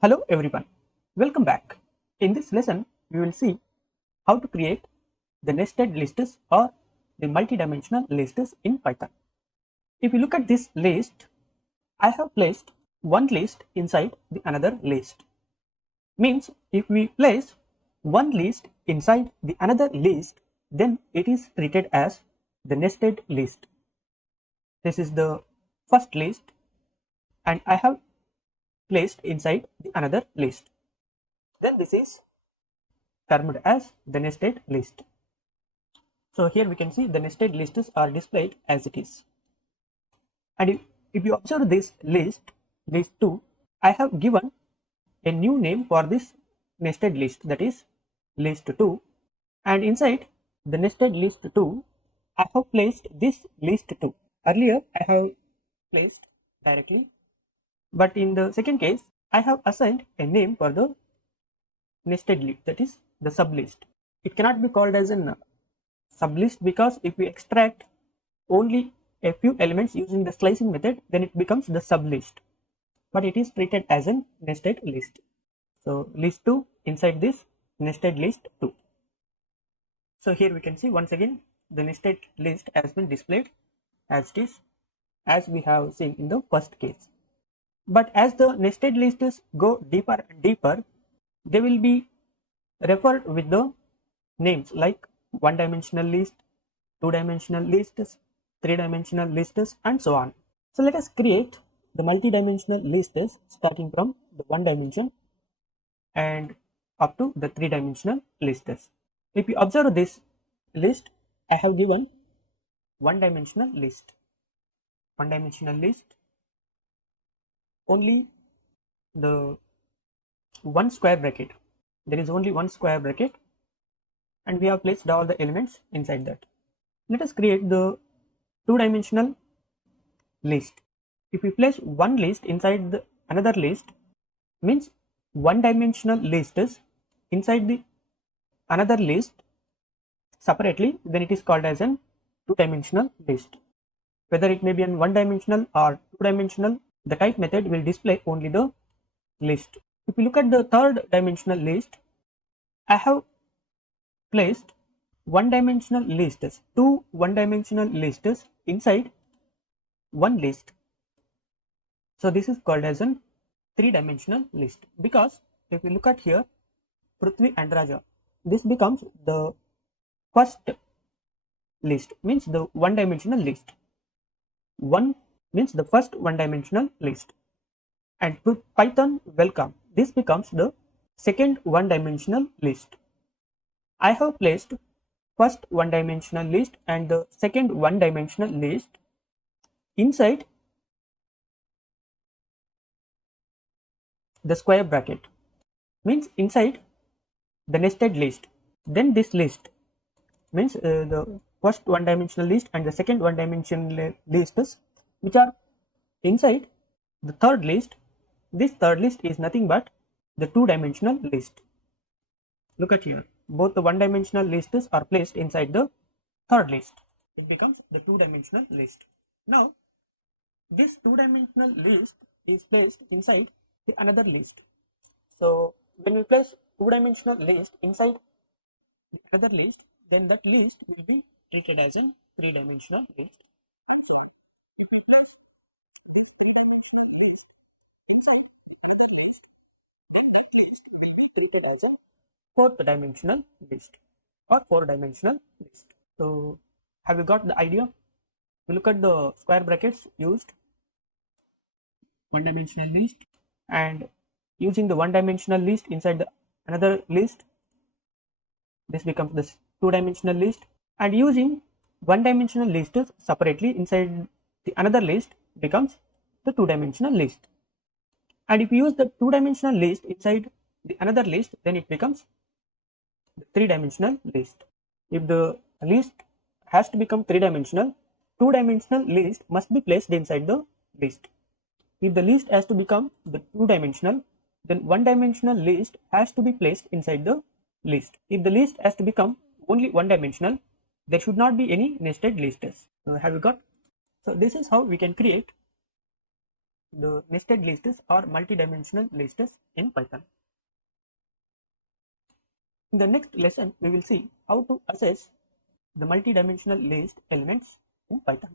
Hello everyone, welcome back. In this lesson, we will see how to create the nested lists or the multidimensional lists in Python. If you look at this list, I have placed one list inside the another list. Means if we place one list inside the another list, then it is treated as the nested list. This is the first list and I have placed inside the another list. Then this is termed as the nested list. So here we can see the nested lists are displayed as it is. And if you observe this list 2, I have given a new name for this nested list, that is list 2, and inside the nested list 2 I have placed this list 2. Earlier I have placed directly, but in the second case I have assigned a name for the nested list, that is the sublist. It cannot be called as a sublist because if we extract only a few elements using the slicing method, then it becomes the sublist, but it is treated as a nested list. So list 2 inside this nested list 2. So here we can see once again the nested list has been displayed as it is, as we have seen in the first case. But as the nested lists go deeper and deeper, they will be referred with the names like one-dimensional list, two-dimensional lists, three-dimensional lists, and so on. So let us create the multi-dimensional lists starting from the one dimension and up to the three-dimensional lists. If you observe this list, I have given one-dimensional list. One-dimensional list, only the one square bracket. There is only one square bracket, and we have placed all the elements inside that. Let us create the two-dimensional list. If we place one list inside the another list, means one dimensional list is inside the another list separately, then it is called as an two-dimensional list. Whether it may be an one-dimensional or two-dimensional, the type method will display only the list. If you look at the third dimensional list, I have placed one-dimensional lists, two one-dimensional lists inside one list. So this is called as an three-dimensional list, because if you look at here, Prithvi and Raja, this becomes the first list, means the one-dimensional list. One means the first one-dimensional list, and Python welcome, this becomes the second one-dimensional list. I have placed first one-dimensional list and the second one-dimensional list inside the square bracket, means inside the nested list. Then this list means the first one-dimensional list and the second one-dimensional lists which are inside the third list. This third list is nothing but the two-dimensional list. Look at here, both the one-dimensional lists are placed inside the third list. It becomes the two-dimensional list. Now this two-dimensional list is placed inside the another list. So when we place two-dimensional list inside the another list, then that list will be treated as a three-dimensional list, and so on. If we place this two-dimensional list inside another list, then that list will be treated as a fourth dimensional list or four-dimensional list. So have you got the idea? We look at the square brackets used, one-dimensional list, and using the one-dimensional list inside the another list, this becomes this two-dimensional list, and using one-dimensional lists separately inside the another list becomes the two-dimensional list. And if you use the two-dimensional list inside the another list, then it becomes the three-dimensional list. If the list has to become three-dimensional, two-dimensional list must be placed inside the list. If the list has to become the two-dimensional, then one-dimensional list has to be placed inside the list. If the list has to become only one-dimensional, there should not be any nested lists. Have you got? So this is how we can create the nested lists or multidimensional lists in Python. In the next lesson, we will see how to assess the multidimensional list elements in Python.